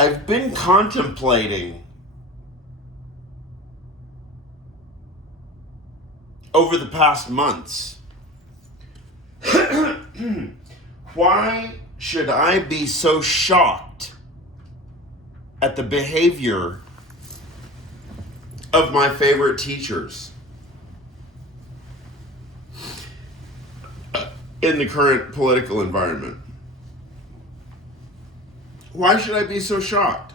I've been contemplating over the past months, why should I be so shocked at the behavior of my favorite teachers in the current political environment? Why should I be so shocked?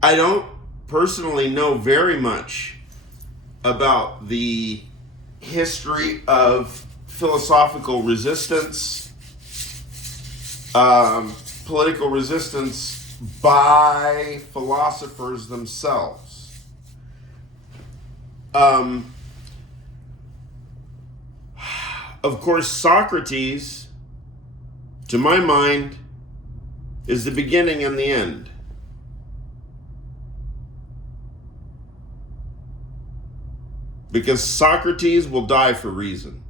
I don't personally know very much about the history of philosophical resistance, political resistance by philosophers themselves. Of course, Socrates, to my mind, is the beginning and the end. Because Socrates will die for reason.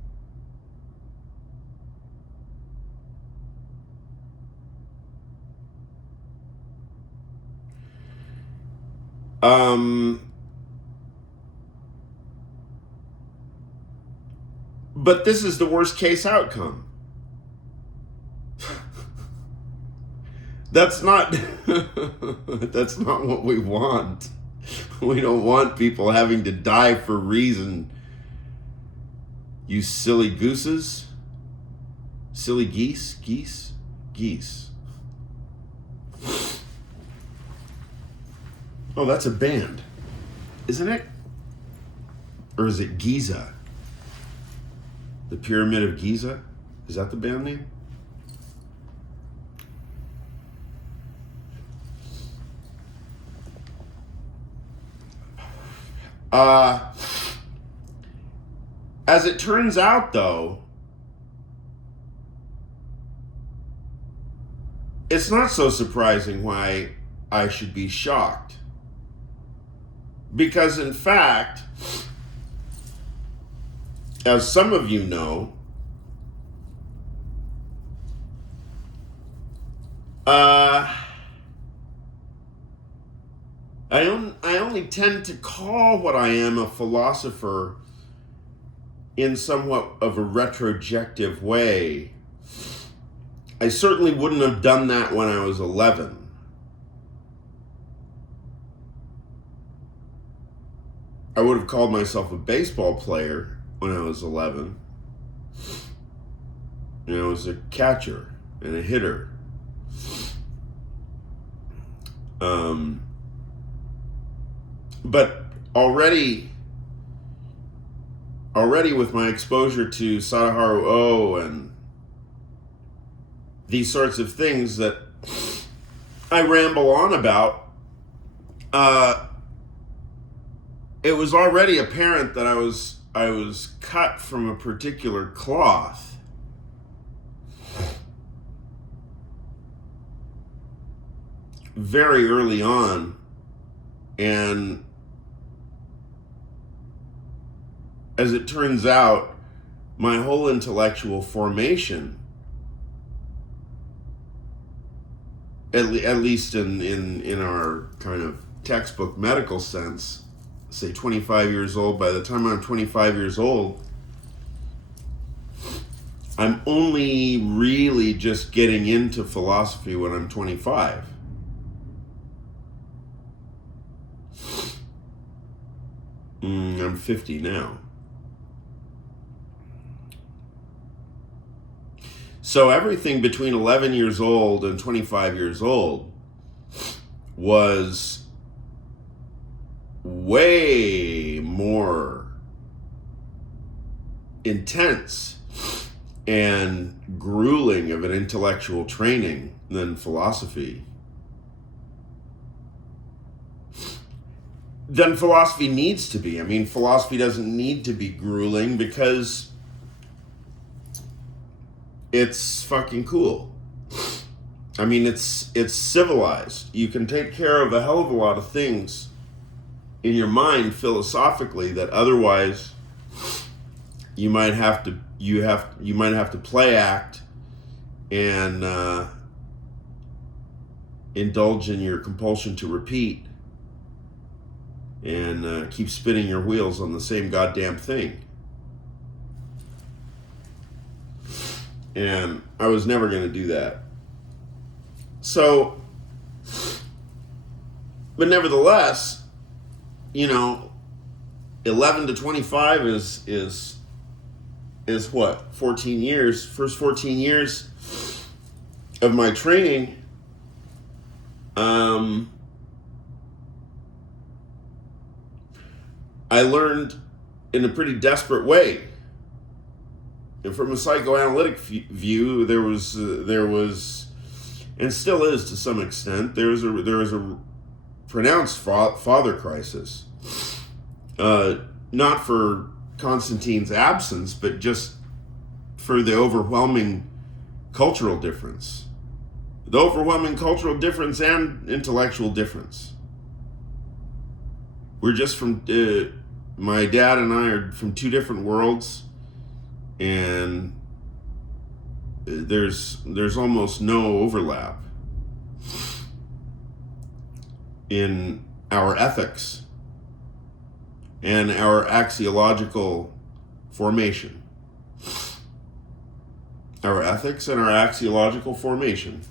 But this is the worst case outcome. That's not that's not what we want. We don't want people having to die for reason. You silly gooses. Silly geese. Oh, that's a band, isn't it? Or is it Giza? The Pyramid of Giza? Is that the band name? As it turns out, though, it's not so surprising why I should be shocked. Because, in fact, as some of you know, I only tend to call what I am a philosopher in somewhat of a retrojective way. I certainly wouldn't have done that when I was 11. I would have called myself a baseball player when I was 11. And I was a catcher and a hitter. But already with my exposure to Sadaharu O and these sorts of things that I ramble on about, it was already apparent that I was cut from a particular cloth. Very early on, and as it turns out, my whole intellectual formation, at least in our kind of textbook medical sense, say 25 years old, by the time I'm 25 years old, I'm only really just getting into philosophy when I'm 25. I'm 50 now. So everything between 11 years old and 25 years old was way more intense and grueling of an intellectual training than philosophy. Than philosophy needs to be. I mean, philosophy doesn't need to be grueling because it's fucking cool. I mean, it's civilized. You can take care of a hell of a lot of things in your mind philosophically that otherwise you might have to play act and indulge in your compulsion to repeat and keep spinning your wheels on the same goddamn thing. And I was never going to do that. So, but nevertheless, 11 to 25 is what? 14 years. First 14 years of my training, I learned in a pretty desperate way. And from a psychoanalytic view, there was, and still is to some extent, there was a pronounced father crisis. Not for Constantine's absence, but just for the overwhelming cultural difference. The overwhelming cultural difference and intellectual difference. We're just from, my dad and I are from two different worlds, and there's almost no overlap in our ethics and our axiological formation. Our ethics and our axiological formation.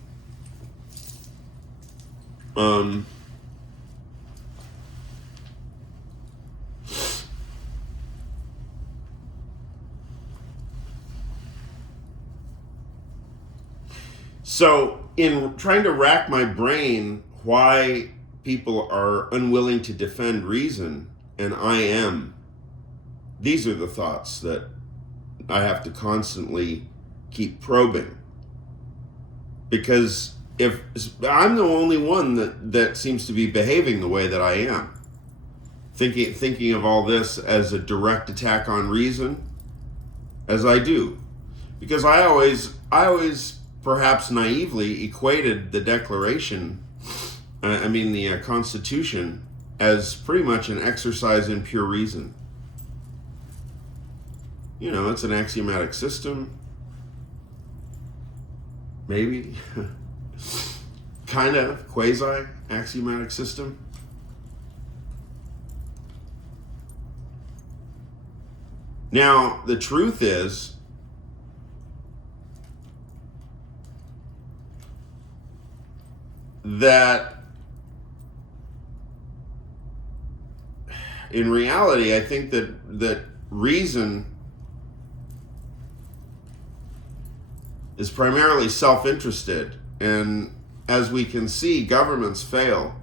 So, in trying to rack my brain why people are unwilling to defend reason, and I am, these are the thoughts that I have to constantly keep probing. Because if I'm the only one that seems to be behaving the way that I am, thinking of all this as a direct attack on reason, as I do. Because I always perhaps naively equated the Declaration, the Constitution, as pretty much an exercise in pure reason. It's an axiomatic system. Maybe. Kind of quasi-axiomatic system. Now, the truth is, that in reality, I think that reason is primarily self-interested. And as we can see, governments fail.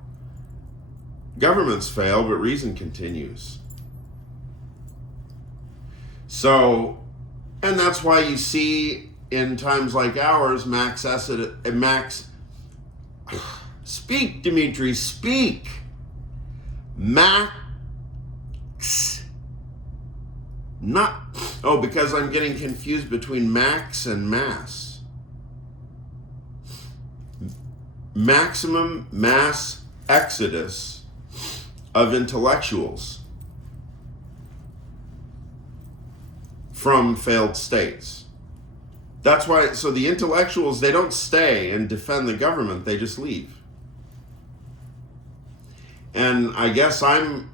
Governments fail, but reason continues. So, and that's why you see in times like ours, speak, Dimitri, speak. Because I'm getting confused between max and mass. Maximum mass exodus of intellectuals from failed states. That's why, so the intellectuals, they don't stay and defend the government, they just leave. And I guess I'm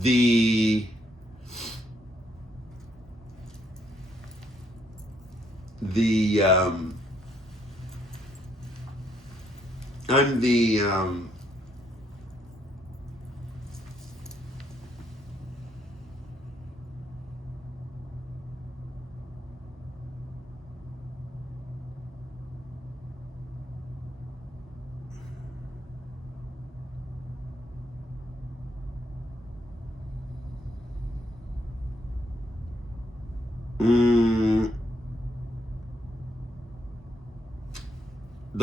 the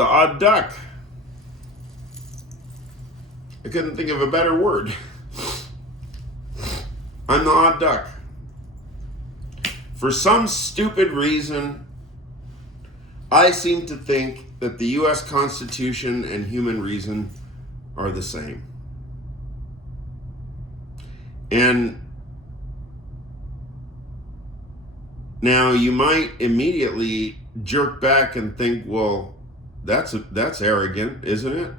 odd duck. I couldn't think of a better word. I'm the odd duck. For some stupid reason, I seem to think that the U.S. Constitution and human reason are the same. And Now, you might immediately jerk back and think, well, that's arrogant, isn't it?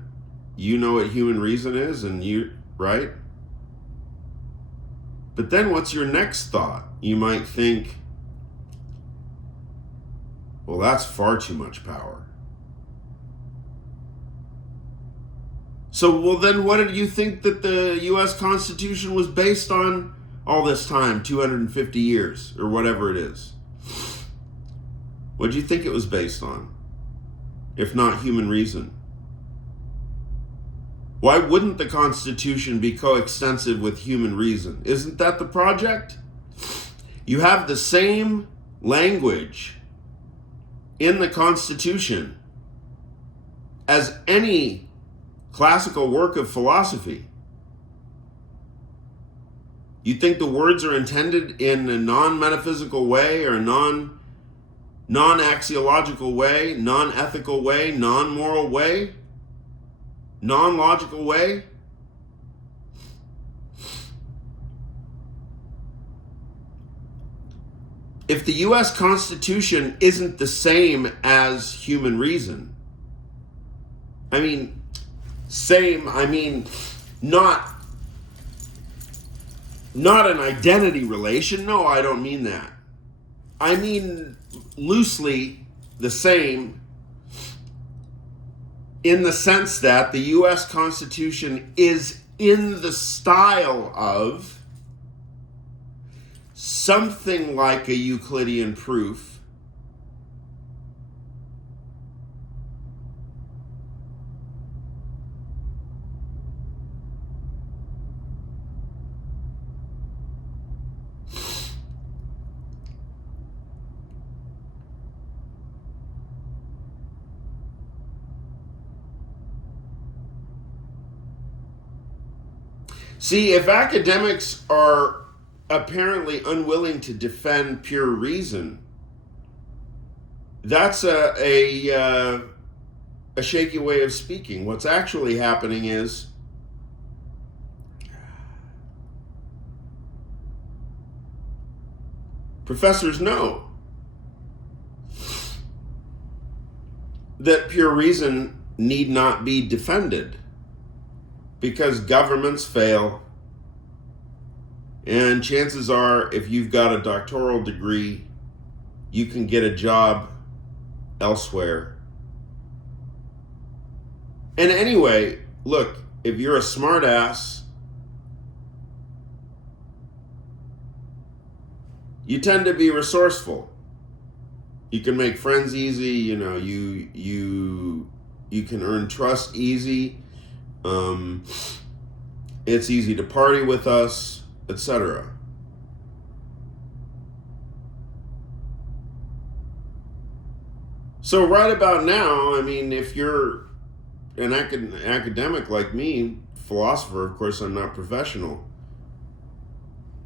You know what human reason is, and right? But then what's your next thought? You might think, well, that's far too much power. So, well, then what did you think that the U.S. Constitution was based on all this time, 250 years, or whatever it is? What do you think it was based on, if not human reason? Why wouldn't the Constitution be coextensive with human reason? Isn't that the project? You have the same language in the Constitution as any classical work of philosophy. You think the words are intended in a non-metaphysical way, or a non-axiological way, non-ethical way, non-moral way, non-logical way? If the U.S. Constitution isn't the same as human reason, I mean not an identity relation. No, I don't mean that. I mean loosely the same, in the sense that the U.S. Constitution is in the style of something like a Euclidean proof, See, if academics are apparently unwilling to defend pure reason, that's a shaky way of speaking. What's actually happening is professors know that pure reason need not be defended, because governments fail, and chances are, if you've got a doctoral degree, you can get a job elsewhere. And anyway, look, if you're a smartass, you tend to be resourceful. You can make friends easy, you can earn trust easy. It's easy to party with us, etc. So right about now, I mean, if you're an academic like me, philosopher, of course I'm not professional,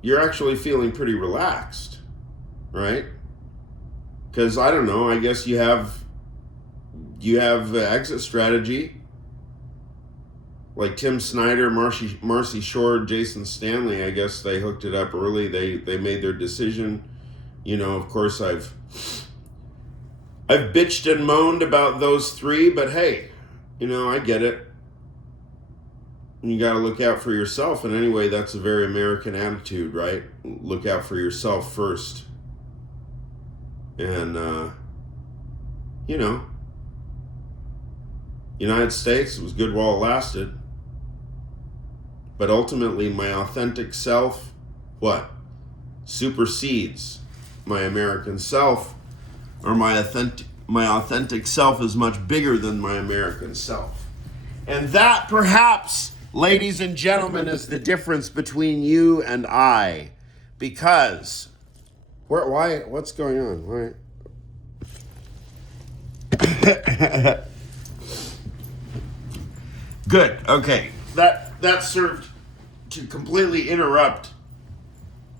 you're actually feeling pretty relaxed, right? Because I don't know, I guess you have exit strategy. Like Tim Snyder, Marcy Shore, Jason Stanley, I guess they hooked it up early. They made their decision. Of course I've bitched and moaned about those three, but hey, I get it. You got to look out for yourself. And anyway, that's a very American attitude, right? Look out for yourself first. And, United States, it was good while it lasted. But ultimately, my authentic self, supersedes my American self, or my authentic self is much bigger than my American self. And that, perhaps, ladies and gentlemen, is the difference between you and I. Because, what's going on? Why? Good, okay. That served to completely interrupt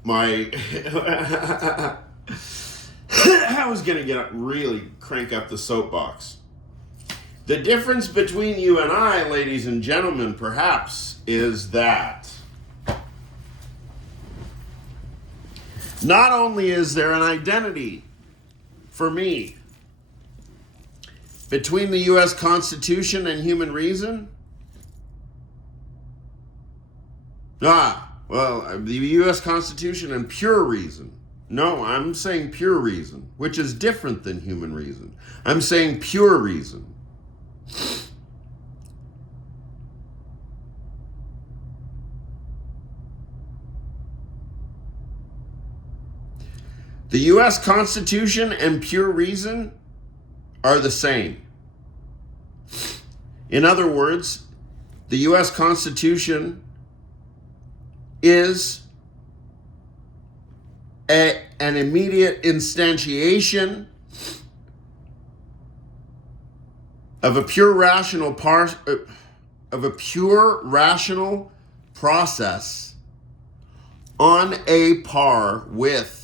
my... I was going to really crank up the soapbox. The difference between you and I, ladies and gentlemen, perhaps, is that Not only is there an identity for me between the U.S. Constitution and human reason, the U.S. Constitution and pure reason. No, I'm saying pure reason, which is different than human reason. I'm saying pure reason. The U.S. Constitution and pure reason are the same. In other words, the U.S. Constitution is an immediate instantiation of a pure rational process on a par with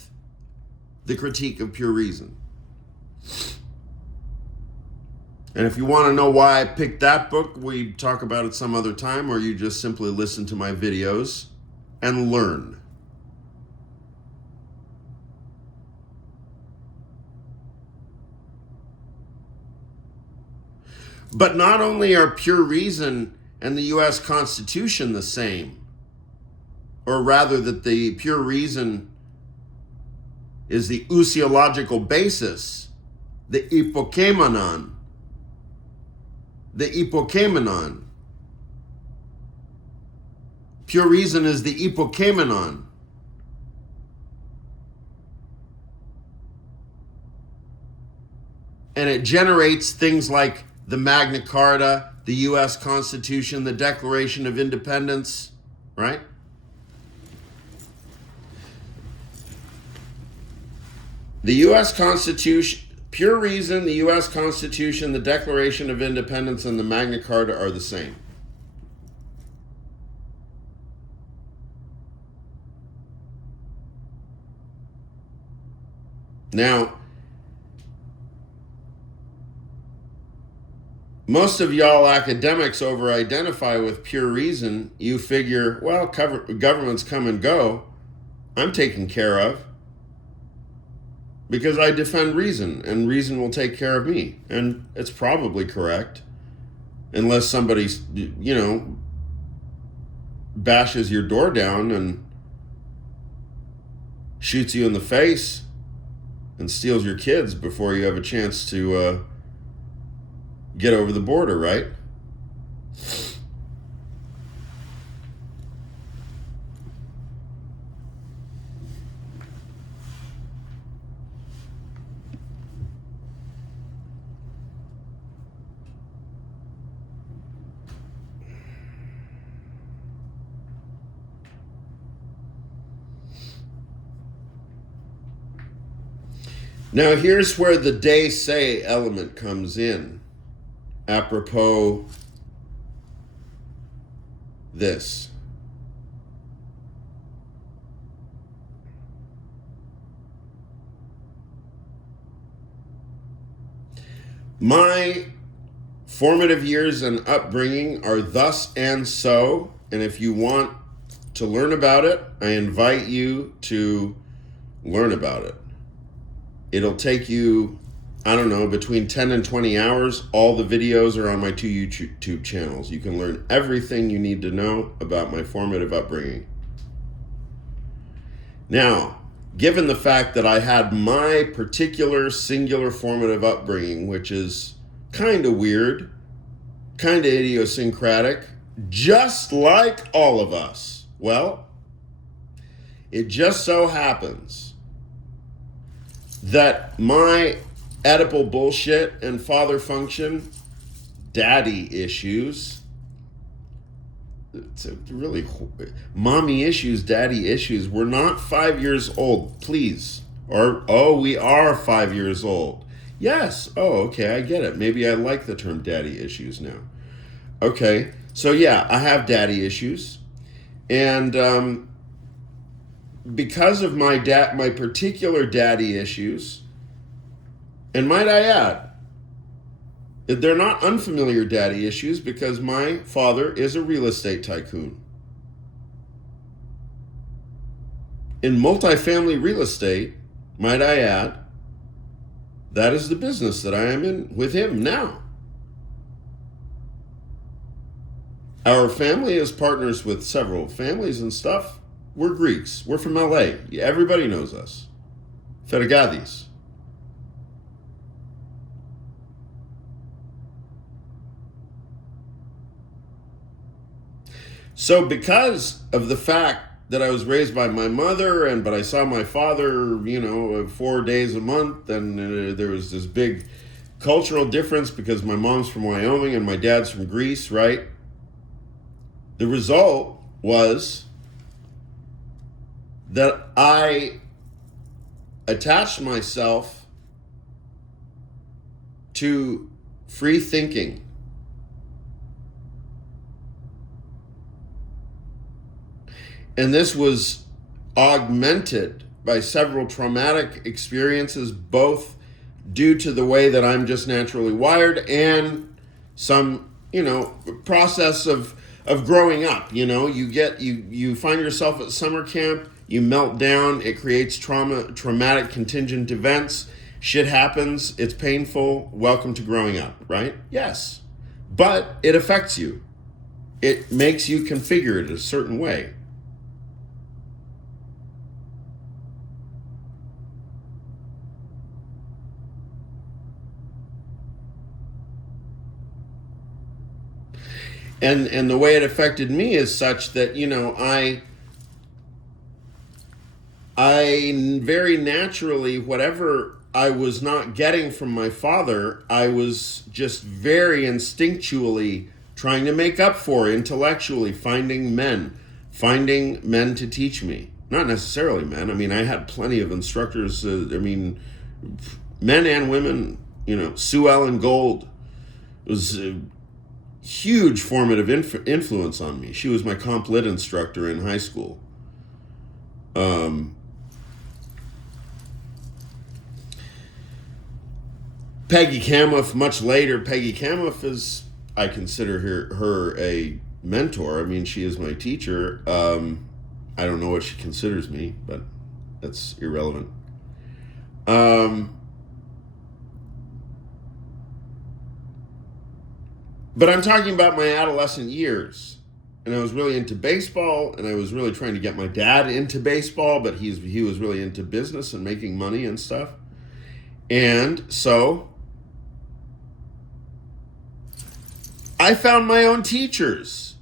the critique of pure reason. And if you want to know why I picked that book, we talk about it some other time, or you just simply listen to my videos and learn. But not only are pure reason and the U.S. Constitution the same, or rather that the pure reason is the ousiological basis, the ipokeimenon. Pure reason is the ipokeimenon. And it generates things like the Magna Carta, the U.S. Constitution, the Declaration of Independence, right? The U.S. Constitution, pure reason, the U.S. Constitution, the Declaration of Independence, and the Magna Carta are the same. Now, most of y'all academics over-identify with pure reason. You figure, well, governments come and go. I'm taken care of because I defend reason, and reason will take care of me. And it's probably correct, unless somebody, bashes your door down and shoots you in the face and steals your kids before you have a chance to get over the border, right? Now here's where the they say element comes in. Apropos this. My formative years and upbringing are thus and so, and if you want to learn about it, I invite you to learn about it. It'll take you, I don't know, between 10 and 20 hours. All the videos are on my 2 YouTube channels. You can learn everything you need to know about my formative upbringing. Now, given the fact that I had my particular singular formative upbringing, which is kind of weird, kind of idiosyncratic, just like all of us, well, it just so happens that my Oedipal bullshit and father function, daddy issues, it's a really mommy issues, daddy issues. We're not 5 years old, please. Or, we are 5 years old. Yes. Oh, okay, I get it. Maybe I like the term daddy issues now. Okay, so yeah, I have daddy issues. And because of my particular daddy issues, and might I add, they're not unfamiliar daddy issues because my father is a real estate tycoon. in multifamily real estate, might I add, that is the business that I am in with him now. Our family is partners with several families and stuff. We're Greeks. We're from LA. Everybody knows us. Feragadis. So because of the fact that I was raised by my mother, but I saw my father, 4 days a month, and there was this big cultural difference because my mom's from Wyoming and my dad's from Greece, right? The result was that I attached myself to free thinking. And this was augmented by several traumatic experiences, both due to the way that I'm just naturally wired and some, process of growing up. You find yourself at summer camp, you melt down, it creates traumatic contingent events. Shit happens, it's painful. Welcome to growing up, right? Yes. But it affects you. It makes you configured a certain way. And the way it affected me is such that, I very naturally, whatever I was not getting from my father, I was just very instinctually trying to make up for intellectually, finding men to teach me. Not necessarily men. I mean, I had plenty of instructors. Men and women, Sue Ellen Gold was huge formative influence on me. She was my comp lit instructor in high school. Peggy Kamuff, much later. Peggy Kamuff is, I consider her a mentor. I mean, she is my teacher. I don't know what she considers me, but that's irrelevant. But I'm talking about my adolescent years. And I was really into baseball, and I was really trying to get my dad into baseball, but he was really into business and making money and stuff. And so I found my own teachers.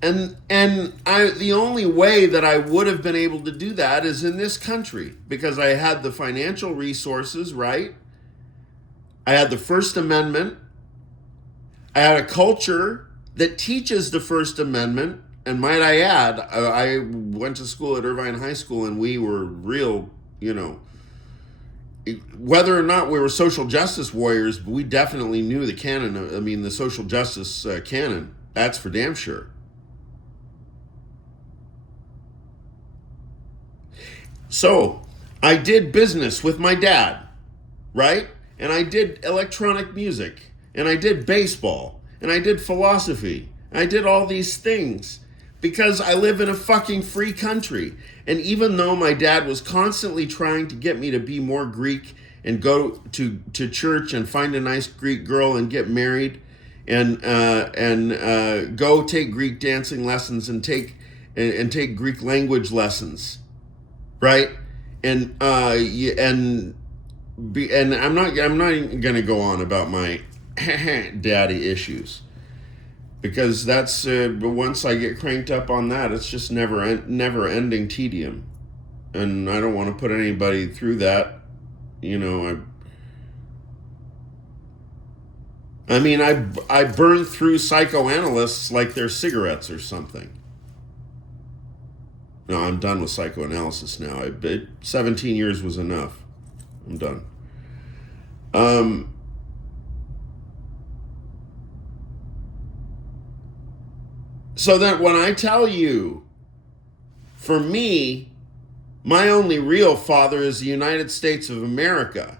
And the only way that I would have been able to do that is in this country, because I had the financial resources, right? I had the First Amendment. I had a culture that teaches the First Amendment. And might I add, I went to school at Irvine High School, and we were real, whether or not we were social justice warriors, but we definitely knew the canon. I mean, the social justice canon. That's for damn sure. So I did business with my dad, right? And I did electronic music, and I did baseball, and I did philosophy, and I did all these things because I live in a fucking free country. And even though my dad was constantly trying to get me to be more Greek and go to church and find a nice Greek girl and get married and go take Greek dancing lessons and take Greek language lessons, right? And I'm not even gonna go on about my daddy issues, because that's once I get cranked up on that, it's just never ending tedium, and I don't want to put anybody through that. I burn through psychoanalysts like they're cigarettes or something. No, I'm done with psychoanalysis now. 17 years was enough. I'm done. So that when I tell you, for me, my only real father is the United States of America.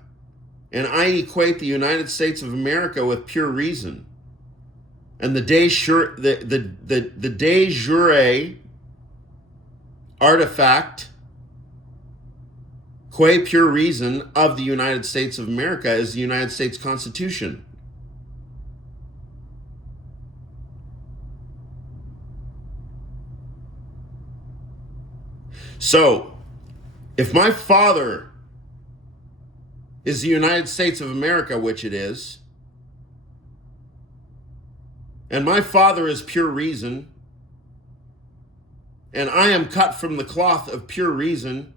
And I equate the United States of America with pure reason. And the de jure artifact Qua pure reason of the United States of America is the United States Constitution. So, if my father is the United States of America, which it is, and my father is pure reason, and I am cut from the cloth of pure reason,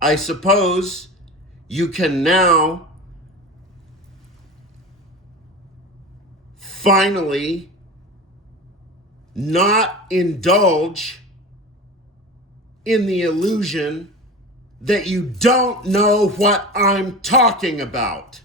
I suppose you can now finally not indulge in the illusion that you don't know what I'm talking about.